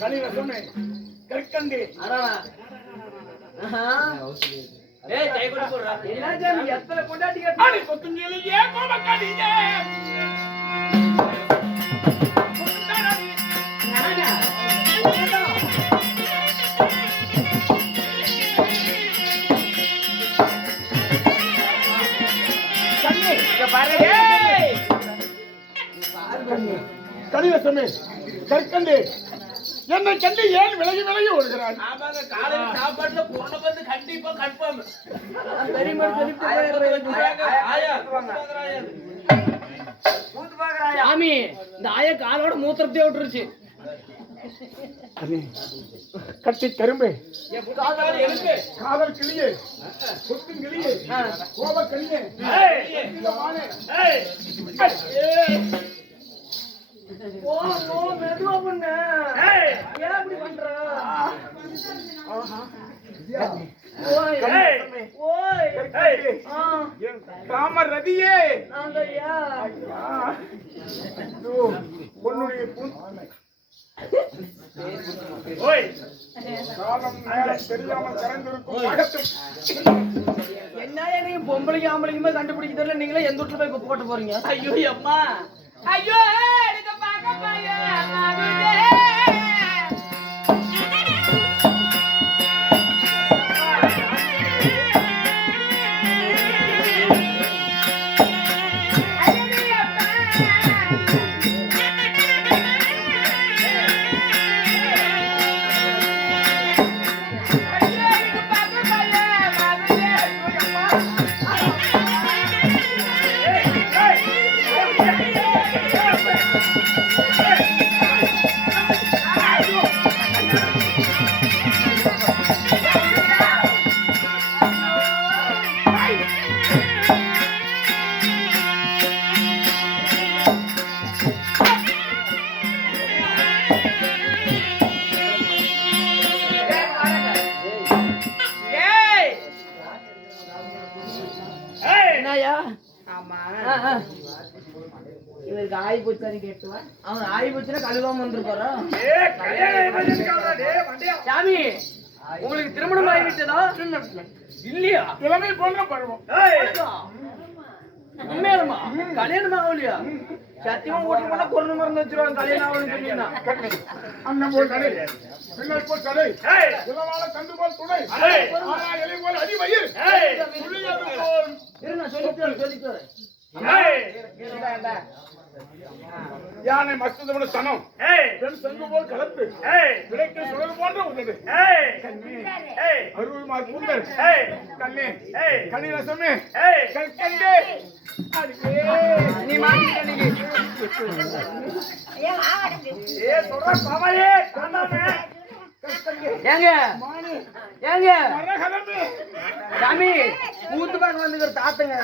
கலிரசமே கற்கண்டு ஏய் கை கொடு போறா என்ன ஜாமி எத்தனை கொண்டாடி கேட்டானே கொத்துங்கிலியே கோபக்காடியே கலிரசமே கற்கண்டு என்னை கண்டு ஏன் விலகி விலகி ஓடுகிறான்? ஆமாங்க காலையில சாப்பாட்டுல பொண்ணு வந்து கண்டிப்பா கன்ஃபார்ம் சாமி இந்த ஆயா காலோட மூத்திரத்தையே விட்டுருச்சு. கட்டி கரும்பே காதல் கிளியே கொத்தும் கிளியே கோப கிளியே மெதுவா பண்ண ஏன் அப்படி பண்ற? காமர் ரதியே பொன்னுடைய என்ன நீங்க பொம்பளைக்கு ஆம்பளைக்குமே கண்டுபிடிக்க தெரியல. நீங்களே எந்த வீட்டுல போய் போட்டு போறீங்க? ஐயோ அம்மா ஐயோ எனக்கு பார்க்க இவருக்கு ஆய் போச்சான்னு கேட்டுவா. அவன் ஆய் போச்சுன்னா கழுவாம வந்துருப்பாரா? சாமி உங்களுக்கு திருமணம் ஆகிவிட்டதா? இல்லையா? இளமை போன்ற பருவம். உண்மையாலுமா கல்யாணம் ஆகலையா? சத்தியமா ஓட்டு போனா கொண்டு மருந்து வச்சிருவாங்க. கல்யாணம் ஆகணும்னு சொன்னீங்கன்னா அண்ணன் போல் கடை பின்னர் போல் கடை இளவால கண்டு போல் துணை எலி போல் அடி வயிறு சொல்லிக்கிறேன். யானை மஸ்தோட சனம் பெண் சங்கு போல் கலப்பு விடைக்கு சுழல் போன்ற உள்ளது. அருள் மார் கூந்தல் கண்ணே கனிரசமே கற்கண்டே நீ மாட்டிக்க. ஏங்க ஏங்க சாமி கூத்து பார்க்க வந்துக்கிற தாத்துங்க.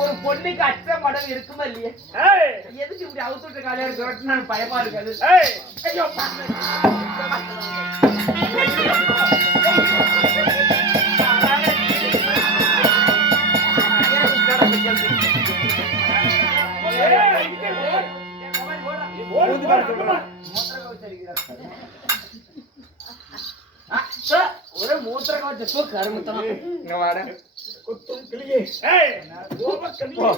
ஒரு பொண்ணுக்கு அச்ச மடம் இருக்குமா இல்லையா? எதுக்கு இப்படி அவுத்துட்டு காலையா இருக்கு? நான் பயமா இருக்காது. ஒரே மூத்திர கவச்சு கருமத்தனம். இங்க வாட குத்தும் கிளியே கோப கிளியே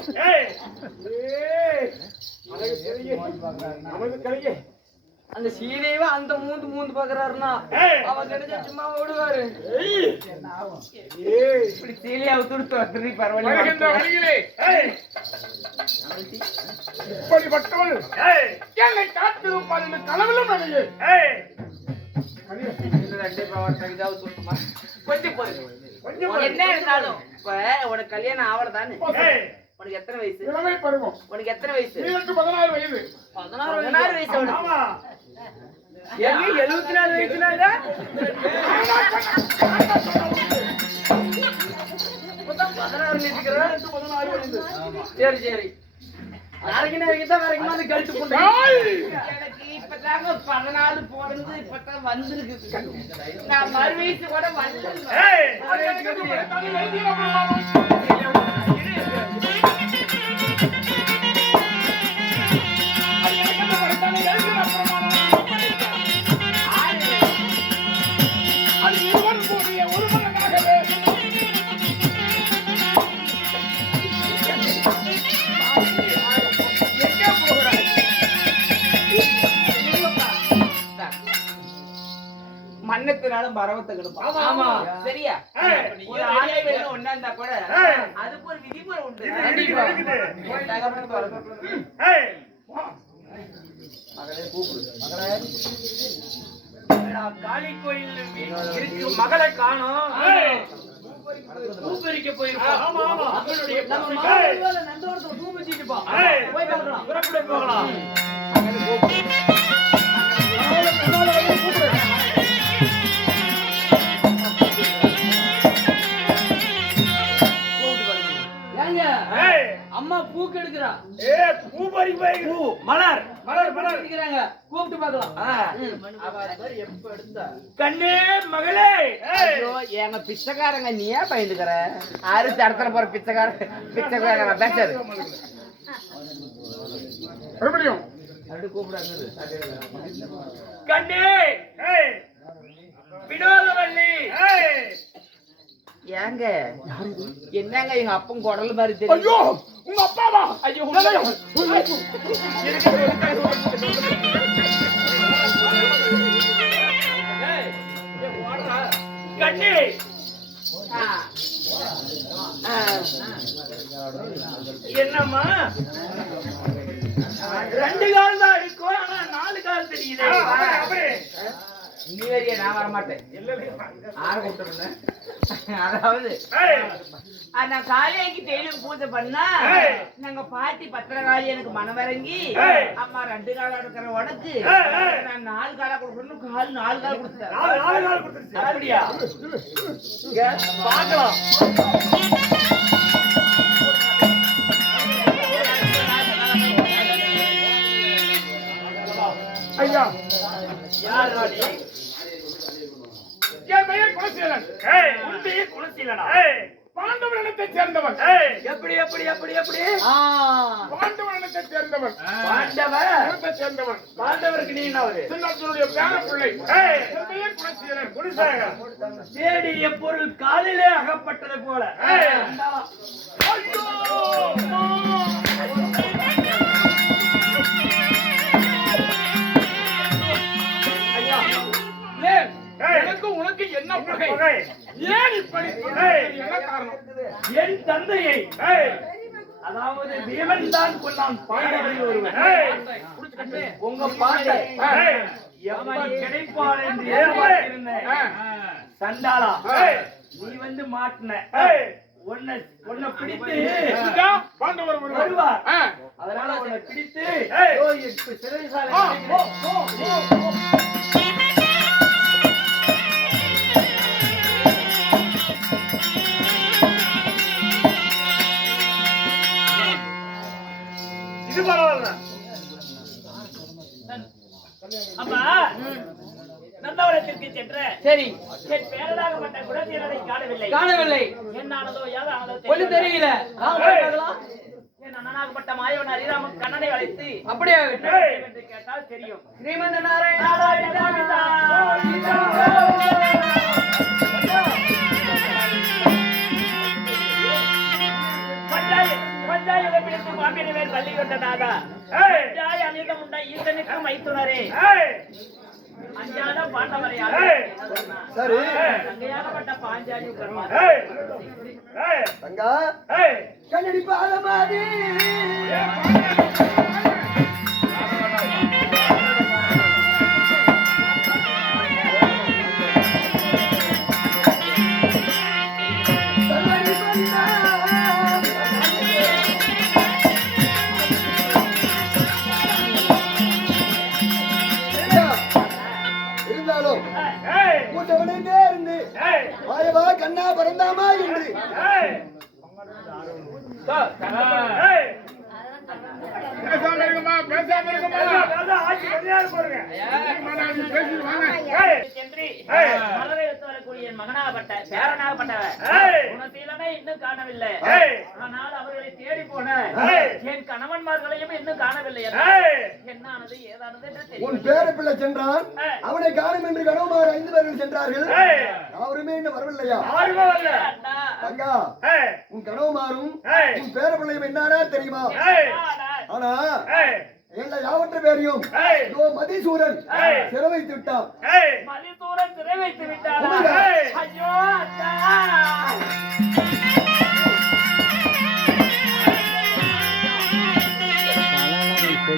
அழகு கிளியே நமது கிளியே அந்த சீதையவா அந்த மூந்து மூந்து பாக்குறாருன்னா அவன் கிடைச்சா சும்மா ஓடுவாரு. இப்படி சீலையா துடுத்து பரவாயில்ல. இப்படிப்பட்டவள் என்னை காத்திருப்பாள் என்று கனவிலும் நினையே கொஞ்சம் போய் என்ன இருந்தாலும் இப்ப உனக்கு கல்யாணம் ஆவலதானே? உனக்கு எத்தனை வயசு? இளமை பருவம். உனக்கு எத்தனை வயசு? 16 வயது. 16 வயசு உனக்கு. ஆமா. ஏங்க 74 வயசுனால மொத்தம் 16 நிக்கிறேன். 16 வயது. சரி சரி. நாளைக்கு தான் வரைக்கும் வந்து கழிச்சு போட்டு எனக்கு இப்பதாங்க 14 பிறந்து இப்பதான் வந்திருக்கு. நான் மறு வயசு கூட வரல. மன்னத்தினாலும் பரவத்தை கெடுப்பான். ஆமா. சரியா? ஒரு ஆளை வேணும் ஒண்ணா இருந்தா கூட அதுக்கு ஒரு விதிமுறை உண்டு. தகவல் வரணும். காளி கோயில் இருக்கு மகளை காணோம். பூப்பறிக்க போயிருக்கோம். ஆமா ஆமா. அவளுடைய நந்தோரத்துல பூ வச்சிட்டுப்பா. போய் பார்க்கலாம். புறப்பட போகலாம். அம்மா பூக்கு எடுக்கிறா. பூ பறி போய் பூ மலர் மலர் மலர் எடுக்கிறாங்க. கூப்பிட்டு பார்க்கலாம். எப்ப எடுத்தா கண்ணே மகளே. ஐயோ எங்க பிச்சைக்காரங்க நீ ஏன் பயந்துக்கிற? அறுத்து இடத்துல போற பிச்சைக்காரங்க பேசாது. மறுபடியும் அப்படி கூப்பிடாது. கண்ணே வினோதவல்லி. ஏங்க என்னங்க எங்க அப்பன் குடல் மாதிரி தெரியும். ஐயோ உங்க அப்பாவா? ஐயோ கண்ணே என்னம்மா 2 கால் தான் இருக்கும். ஆனா 4 கால் தெரியுது. நீ வரைய நான் வரமாட்டேன். ஆற கூப்பிட்டு அதாவது நான் காளியாக்கி டெய்லியும் பூஜை பண்ணா நாங்க பாட்டி பத்திரகாளி எனக்கு மனவரங்கி அம்மா 2 காலா இருக்கிற உனக்கு நான் 4 காலா கொடுக்கணும். கால் 4 கால் கொடுத்தேன். அப்படியா? பார்க்கலாம். ஐயா யார் ராணி? என் பெயர் குலசீலன். உன் பெயர் குலசீலனா? பாண்டவர் இனத்தைச் சேர்ந்தவன். எப்படி எப்படி எப்படி எப்படி? பாண்டவர் இனத்தைச் சேர்ந்தவன். பாண்டவர் இனத்தைச் சேர்ந்தவன். பாண்டவருக்கு நீ என்ன? சின்னத்தினுடைய பேர பிள்ளை. என் பெயர் குலசீலன். குலசேகரன். தேடிய பொருள் காலிலே அகப்பட்டது போல. ஐயோ எனக்கு உனக்கு என்ன பகை? ஏன் இப்படி என்ன காரணம்? என் தந்தையை அதாவது பீமன் தான் கொண்டான் பாண்டவரில் ஒருவன். உங்க பாட்டை எப்ப கிடைப்பான் என்று எதிர்பார்த்திருந்தேன். சண்டாளா நீ வந்து மாட்டின. உன்னை பிடித்து பாண்டவர் வருவார். அதனால உன்னை பிடித்து சிறைசாலை இது பரவாயில்ல. அம்மா நந்தவனத்திற்கு சென்ற சரி என் பேரனாகப்பட்ட குலசீலனை காணவில்லை. காணவில்லை. என்னானதோ ஏதானதோ ஒண்ணு தெரியல. என் அண்ணனாகப்பட்ட மாயவன் ஹரிராமன் கண்ணனை அழைத்து அப்படியே என்று கேட்டால் தெரியும். ஸ்ரீமந்த நாராயண பஞ்சாயுத பிடித்து பாம்பினை மேல் பள்ளி கொண்டதாக அனிதம் உண்ட ஈசனுக்கு மைத்துனரே அஞ்சாத பாண்டவரையாக தங்கையாகப்பட்ட பாஞ்சாலி கண்ணடி பாலமாதி மறந்தாமா என்று பேசாம இருக்குமா பேசாம இருக்குமா ஆட்சி கல்யாணம் பாருங்க பேசிட்டு வாங்க வரக்கூடிய மகனாகப்பட்ட பேரனாகப்பட்டவர் குணசீலமே இன்னும் காணவில்லை. ஆனால் அவர்களை தேடி போன என் கணவன்மார்களையும் இன்னும் காணவில்லை. என்னானது ஏதானது என்று உன் தெரியும். பேர பிள்ளை சென்றான், அவனை காணும் என்று கணவன்மார் 5 பேர்கள் சென்றார்கள். அவருமே இன்னும் வரவில்லையா? அண்ணா, தங்கா, உன் கணவன்மாரும் உன் பேர பிள்ளையும் என்னன்னா தெரியுமா? ஆனா எங்களை யாவற்ற பேரையும் இதோ மதிசூரன் சிறை வைத்து விட்டான். மதிசூரன் சிறை வைத்து விட்டாரா? ஐயோ அண்ணா,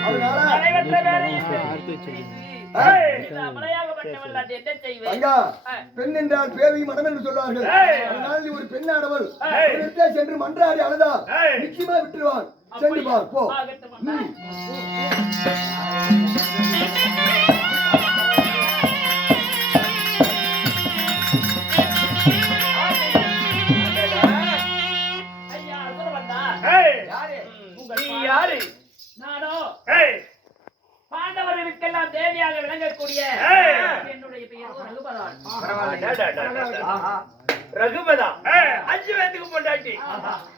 அதனால அனைவற்ற பேரையும் அமலையாகப்பட்டவள் நான் என்ன செய்வேன்? தங்கா, பெண் என்றால் பேவி மனம் என்று சொல்வார்கள். அதனால் நீ ஒரு பெண்ணானவள் சென்று மன்றாடி அழுதா நிச்சயமா விட்டுருவான். சென்று பார் போ. ஐயா அசுரவண்ணா, நீ யாரு? நானோ பாண்டவர்களுக்கெல்லாம் தேவியாக விளங்கக்கூடிய என்னுடைய பெயர் ரகுபதான். ரகுபதா 5 பேத்துக்கு பொண்டாட்டி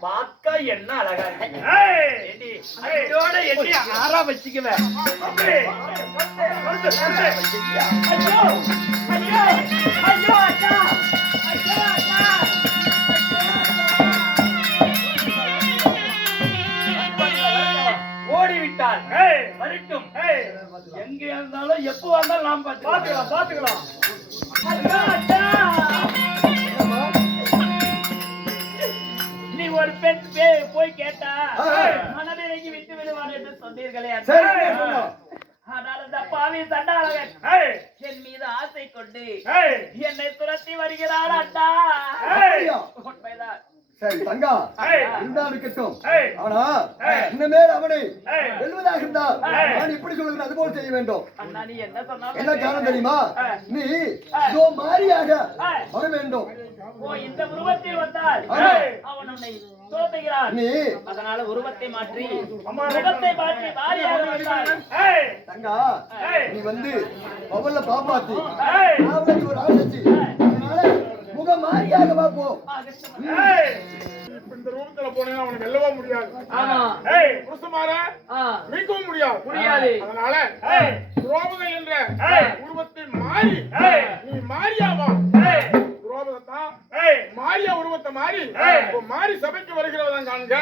பாக்கா என்ன அழகா இருக்கு. அதோட எண்ணி 6ஆ வச்சுக்குவேன். ஐயோ ஐயோ ஐயோ அண்ணா, ஐயோ அண்ணா, ஓடிவிட்டால் வரட்டும். எங்க இருந்தாலும் எப்போ வந்தாலும் நாம் பாத்துக்கலாம். ஐயோ அண்ணா, நீ ஒரு பெண் போய் கேட்டா மனதிறங்கி விட்டு விடுவான் என்று சொன்னீர்களே. ஆனால் அந்த பாவி சண்டாளகன் என் மீது ஆசை கொண்டு என்னை துரத்தி வருகிறான் அண்ணா. உண்மைதான். சரி தங்கா, இருந்தா இருக்கட்டும். ஆனா இனிமே அவனை வெல்வதாக இருந்தால் நான் இப்படி சொல்லுகிறேன், அது போல் செய்ய வேண்டும். அண்ணா நீ என்ன சொன்னாலும் என்ன காரணம் தெரியுமா? நீ இதோ மாரியாக வர வேண்டும். ஓ, இந்த உருவத்தில் வந்தால் அவன் உன்னை தோத்துகிறான். நீ அதனால உருவத்தை மாற்றி முகத்தை மாற்றி மாறியாக வந்தால் தங்கா, நீ வந்து அவளை காப்பாத்தி அவளுக்கு ஒரு ஆசை. அதனால முக மாரியாக வா போ. இந்த ரூபத்துல போனீங்கன்னா அவனை வெல்லவே முடியாது. ஆமா, புருஷமாரா மீட்கவும் முடியாது. அதனால துரோபதை என்ற உருவத்தை மாறி நீ மாரியாவா. துரோபதத்தான் மாரியா உருவத்தை மாறி மாறி சபைக்கு வருகிறவதான் காண்க.